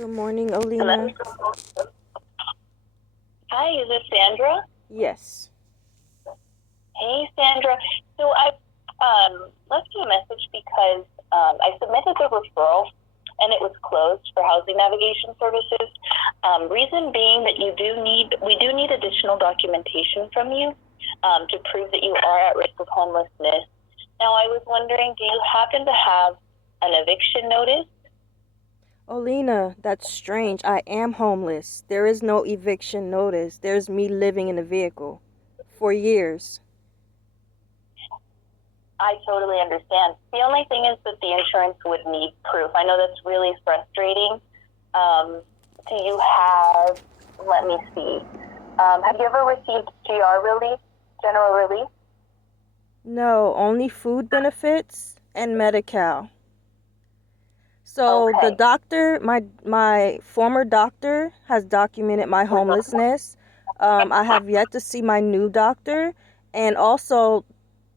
Good morning, Hello? Alina. Hi, is this Sandra? Yes. Hey, Sandra. So I left you a message because I submitted the referral and it was closed for housing navigation services. Reason being that we do need additional documentation from you to prove that you are at risk of homelessness. Now, I was wondering, do you happen to have an eviction notice? Alina, that's strange. I am homeless. There is no eviction notice. There's me living in a vehicle for years. I totally understand. The only thing is that the insurance would need proof. I know that's really frustrating. Do you have, let me see, have you ever received general relief? No, only food benefits and Medi-Cal. So the Okay. doctor, my former doctor has documented my homelessness. I have yet to see my new doctor, and also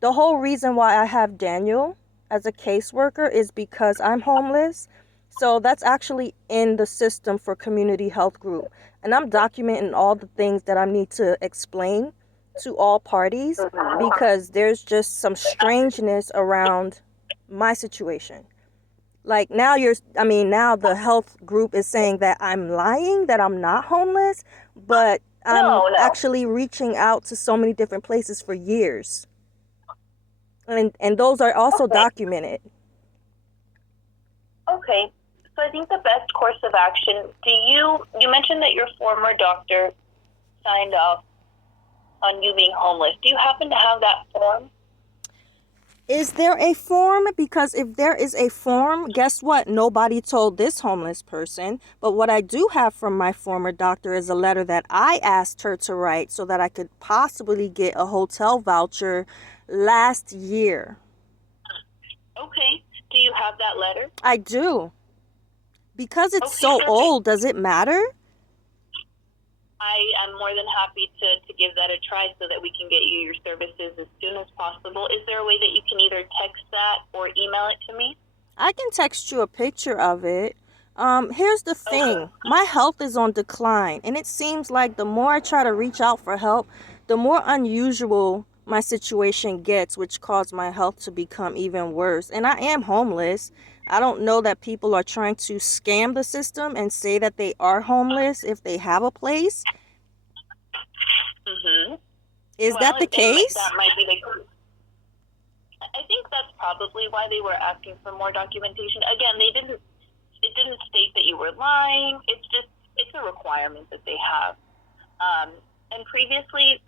the whole reason why I have Daniel as a caseworker is because I'm homeless. So that's actually in the system for community health group. And I'm documenting all the things that I need to explain to all parties because there's just some strangeness around my situation. Like now the health group is saying that I'm lying, that I'm not homeless, but I'm No, no. actually reaching out to so many different places for years. And those are also Okay. documented. Okay. So I think the best course of action, you mentioned that your former doctor signed off on you being homeless. Do you happen to have that form? Is there a form? Because if there is a form, guess what? Nobody told this homeless person. But what I do have from my former doctor is a letter that I asked her to write so that I could possibly get a hotel voucher last year. Okay. Do you have that letter? I do. Because it's Okay, so perfect. old, does it matter? I am more than happy to give that a try so that we can get you your services as soon as possible. Is there a way that you can either text that or email it to me? I can text you a picture of it. Here's the Okay. thing. My health is on decline, and it seems like the more I try to reach out for help, the more unusual my situation gets, which caused my health to become even worse. And I am homeless. I don't know that people are trying to scam the system and say that they are homeless if they have a place. Mhm. Is Well, that the that case? might be the. I think that's probably why they were asking for more documentation. Again, they didn't. It didn't state that you were lying. It's a requirement that they have. And previously,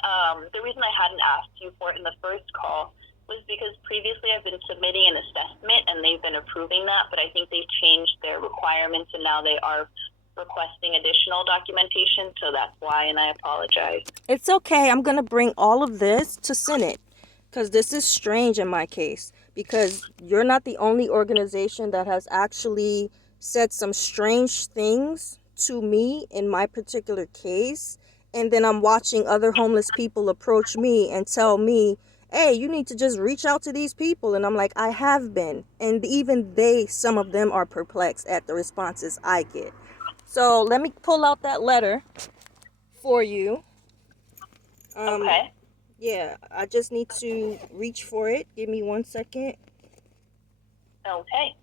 the reason I hadn't asked you for it in the first call was because previously I've been submitting an assessment and they've been approving that, but I think they've changed their requirements and now they are requesting additional documentation, so that's why, and I apologize. It's okay. I'm going to bring all of this to Senate because this is strange in my case because you're not the only organization that has actually said some strange things to me in my particular case. And then I'm watching other homeless people approach me and tell me, hey, you need to just reach out to these people. And I'm like, I have been. And even some of them are perplexed at the responses I get. So let me pull out that letter for you. Um, Okay. yeah, I just need to reach for it. Give me 1 second. Okay.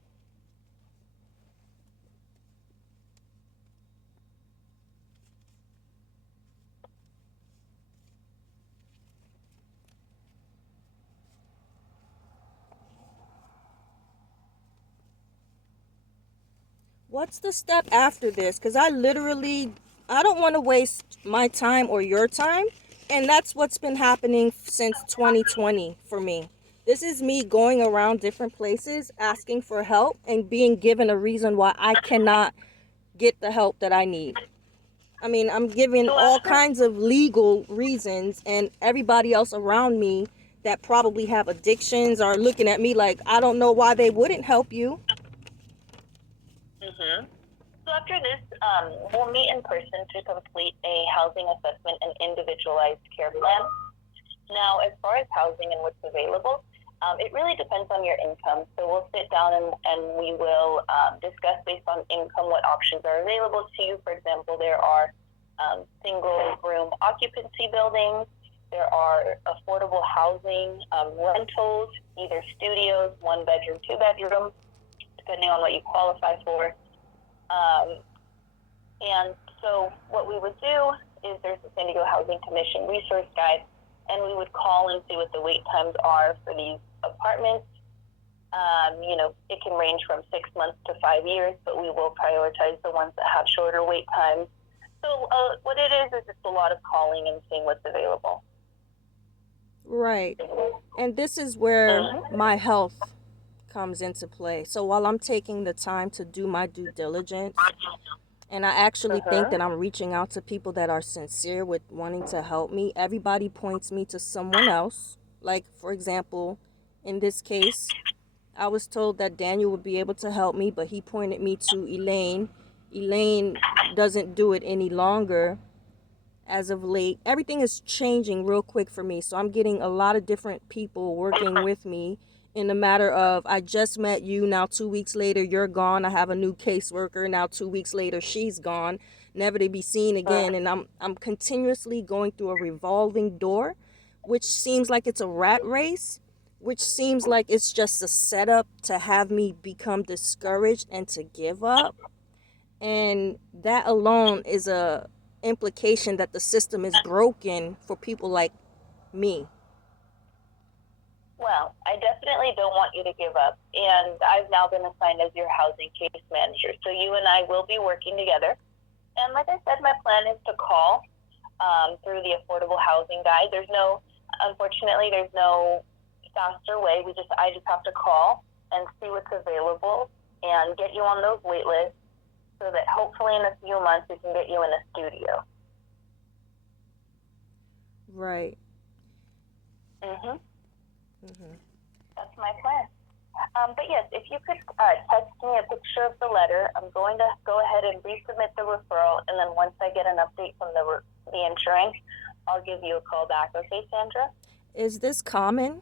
What's the step after this? Because I don't want to waste my time or your time. And that's what's been happening since 2020 for me. This is me going around different places asking for help and being given a reason why I cannot get the help that I need. I mean, I'm given So all after, kinds of legal reasons, and everybody else around me that probably have addictions are looking at me like, I don't know why they wouldn't help you. mhm. So after this, we'll meet in person to complete a housing assessment and individualized care plan. Now, as far as housing and what's available, It really depends on your income. So we'll sit down and we will discuss based on income what options are available to you. For example, there are single room occupancy buildings. There are affordable housing rentals, either studios, 1 bedroom, 2 bedroom, depending on what you qualify for. Um, and so what we would do is there's the San Diego Housing Commission resource guide, and we would call and see what the wait times are for these apartments. It can range from 6 months to 5 years, but we will prioritize the ones that have shorter wait times. So what it is it's a lot of calling and seeing what's available. Right. And this is where my health comes into play. So while I'm taking the time to do my due diligence, and I actually think that I'm reaching out to people that are sincere with wanting to help me, everybody points me to someone else. Like, for example, in this case, I was told that Daniel would be able to help me, but he pointed me to Elaine. Elaine doesn't do it any longer as of late. Everything is changing real quick for me, so I'm getting a lot of different people working with me in the matter of I just met you, now 2 weeks later you're gone. I have a new caseworker, now 2 weeks later she's gone, never to be seen again, and I'm continuously going through a revolving door, which seems like it's a rat race, which seems like it's just a setup to have me become discouraged and to give up. And that alone is a implication that the system is broken for people like me. Well, I definitely don't want you to give up, and I've now been assigned as your housing case manager. So you and I will be working together. And like I said, my plan is to call through the affordable housing guide. Unfortunately, there's no faster way. I just have to call and see what's available and get you on those wait lists so that hopefully in a few months we can get you in a studio. Right. Mhm. Mhm. That's my plan. But yes, if you could text me a picture of the letter, I'm going to go ahead and resubmit the referral, and then once I get an update from the insurance, I'll give you a call back. Okay, Sandra? Is this common?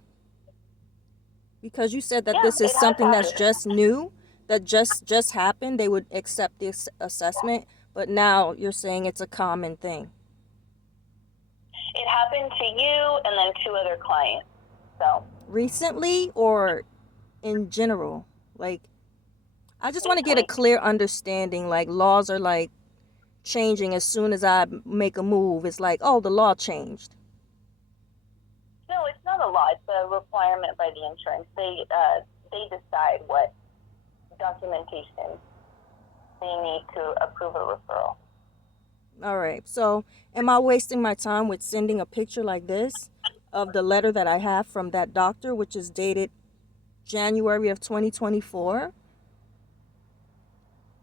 Because you said that Yeah, this is it has something that's happened. just new, that just happened. They would accept this assessment, but now you're saying it's a common thing. It happened to you and then 2 other clients. So Recently or in general? Like, I just want this to get a week. clear understanding. Like, laws are like changing as soon as I make a move. It's like, oh, the law changed. No, it's not a law. It's a requirement by the insurance. They decide what documentation they need to approve a referral. All right. So, am I wasting my time with sending a picture like this of the letter that I have from that doctor, which is dated January of 2024?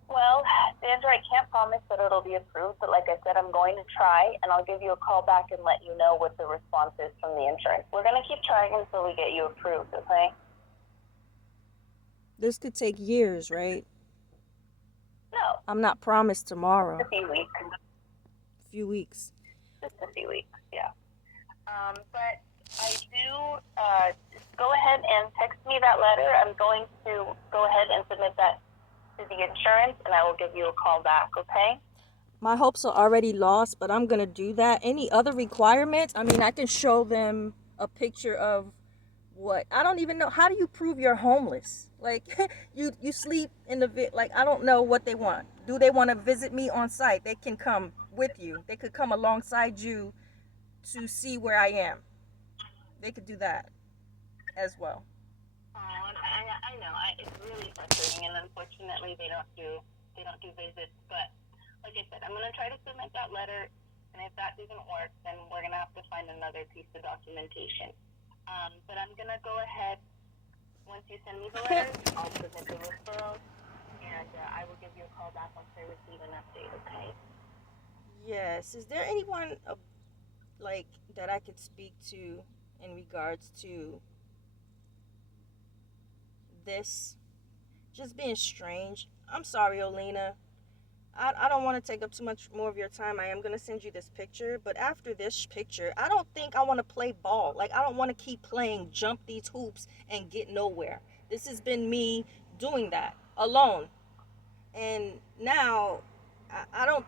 Well, Sandra, I can't promise that it'll be approved, but like I said, I'm going to try, and I'll give you a call back and let you know what the response is from the insurance. We're going to keep trying until we get you approved, okay? This could take years, right? No, I'm not promised just tomorrow. a few weeks. A few weeks. Just a few weeks, yeah. But I do, just go ahead and text me that letter. I'm going to go ahead and submit that to the insurance, and I will give you a call back, okay? My hopes are already lost, but I'm going to do that. Any other requirements? I mean, I can show them a picture of what I don't even know. How do you prove you're homeless? Like you sleep in like I don't know what they want. Do they want to visit me on site? They can come with you. They could come alongside you to see where I am. They could do that as well. I know. It's really frustrating, and unfortunately, they don't do visits. But like I said, I'm gonna try to submit that letter, and if that doesn't work, then we're gonna have to find another piece of documentation. But I'm gonna go ahead. Once you send me the letters, I'll submit the referral, and I will give you a call back once I receive an update. Okay? Yes. Is there anyone like that I could speak to in regards to this just being strange? I'm sorry, Olena. I don't want to take up too much more of your time. I am going to send you this picture, but after this picture, I don't think I want to play ball. Like, I don't want to keep playing jump these hoops and get nowhere. This has been me doing that alone. And now I don't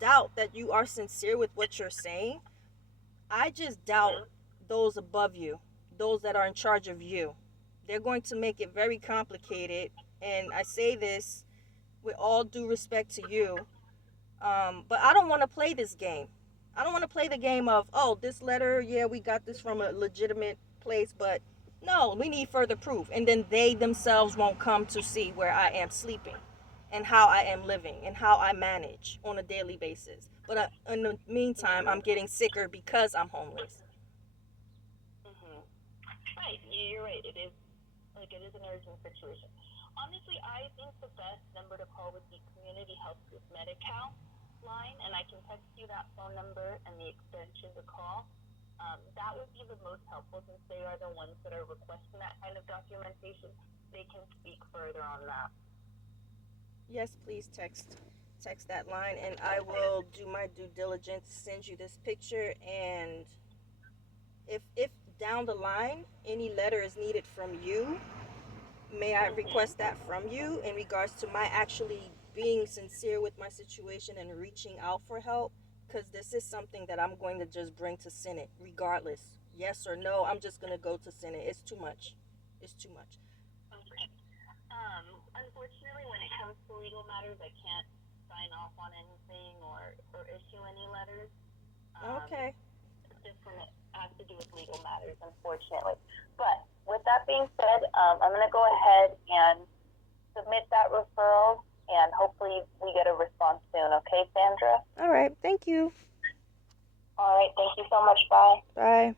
doubt that you are sincere with what you're saying. I just doubt Mm-hmm. those above you, those that are in charge of you. They're going to make it very complicated. And I say this with all due respect to you, but I don't want to play this game. I don't want to play the game of, oh, this letter, yeah, we got this from a legitimate place, but no, we need further proof. And then they themselves won't come to see where I am sleeping and how I am living and how I manage on a daily basis. But in the meantime, I'm Mm-hmm. getting sicker because I'm homeless. Mm-hmm. Right, you're right. It is like it is an urgent situation. Honestly, I think the best number to call would be Community Health Group Medi-Cal line, and I can text you that phone number and the extension to call. That would be the most helpful since they are the ones that are requesting that kind of documentation. They can speak further on that. Yes, please text that line and I Okay. will do my due diligence, send you this picture, and if down the line any letter is needed from you, may I request Mm-hmm. that from you in regards to my actually being sincere with my situation and reaching out for help? Because this is something that I'm going to just bring to Senate, regardless. Yes or no, I'm just going to go to Senate. It's too much. It's too much. Okay. Unfortunately, when it comes to legal matters, I can't sign off on anything or issue any letters. Um, Okay. just when it has to do with legal matters, unfortunately. But with that being said, I'm going to go ahead and submit that referral, and hopefully we get a response soon. Okay, Sandra? All right. Thank you. All right. Thank you so much. Bye. Bye.